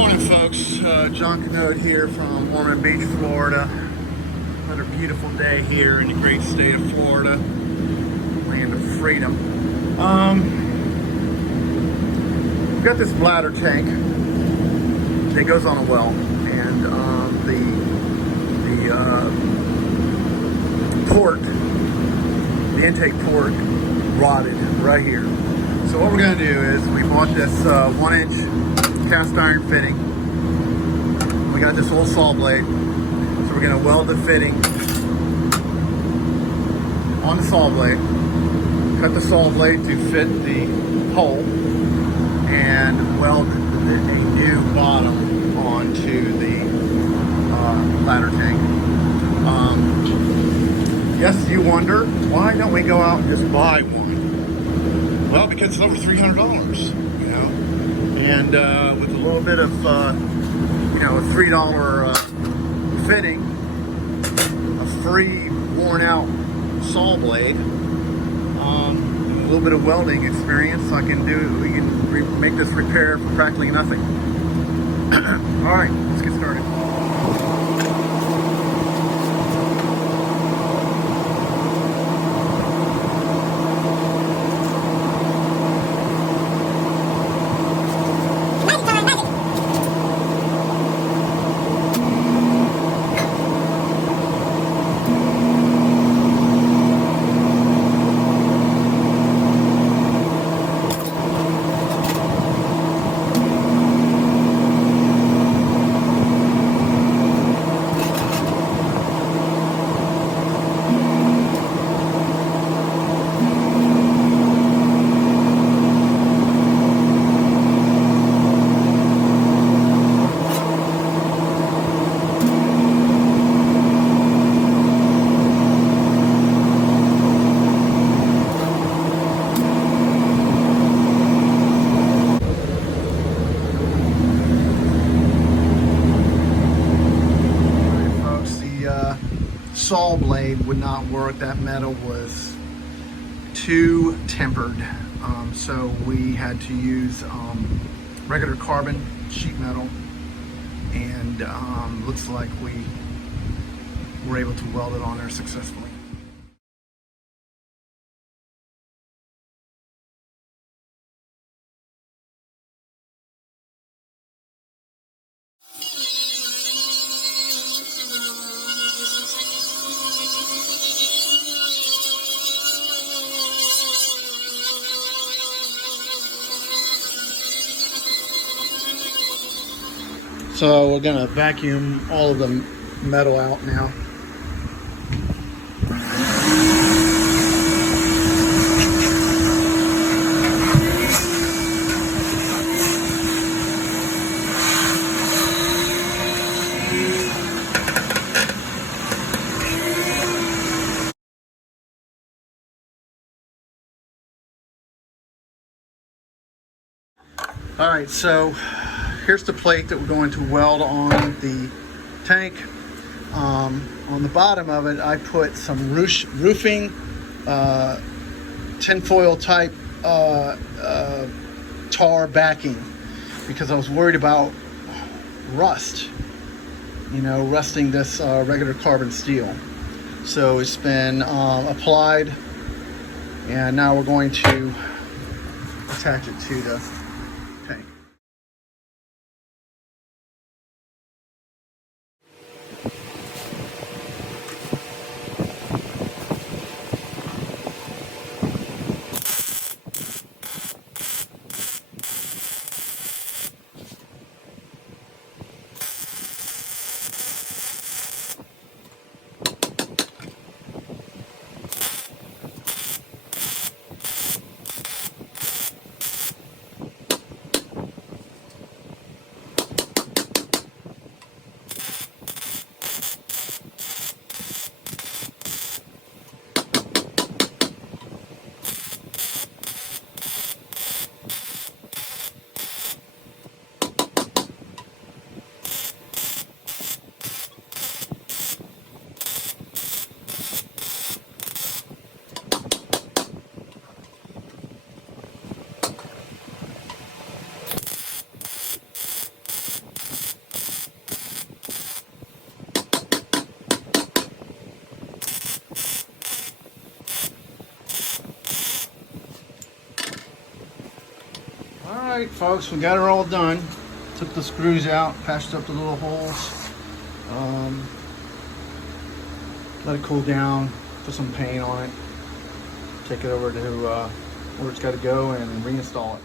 Morning, folks. John Canode here from Ormond Beach, Florida. Another beautiful day here in the great state of Florida, land of freedom. We've got this bladder tank that goes on a well, and the intake port rotted right here. So what we're going to do is we bought this 1-inch cast iron fitting. We got this old saw blade, so we're going to weld the fitting on the saw blade, cut the saw blade to fit the hole, and weld a new bottom onto the bladder tank. Yes, you wonder, why don't we go out and just buy one? Well, because it's over $300, you know, and with a little bit of, a $3 fitting, a free worn out saw blade, a little bit of welding experience, we can make this repair for practically nothing. All right, let's get started. Saw blade would not work. That metal was too tempered, so we had to use regular carbon sheet metal, and looks like we were able to weld it on there successfully. So we're gonna vacuum all of the metal out now. All right, so here's the plate that we're going to weld on the tank. On the bottom of it, I put some roofing tinfoil type tar backing, because I was worried about rust, rusting this regular carbon steel. So it's been applied, and now we're going to attach it to the tank. All right, folks, we got her all done. Took the screws out, patched up the little holes. Let it cool down, put some paint on it. Take it over to where it's got to go and reinstall it.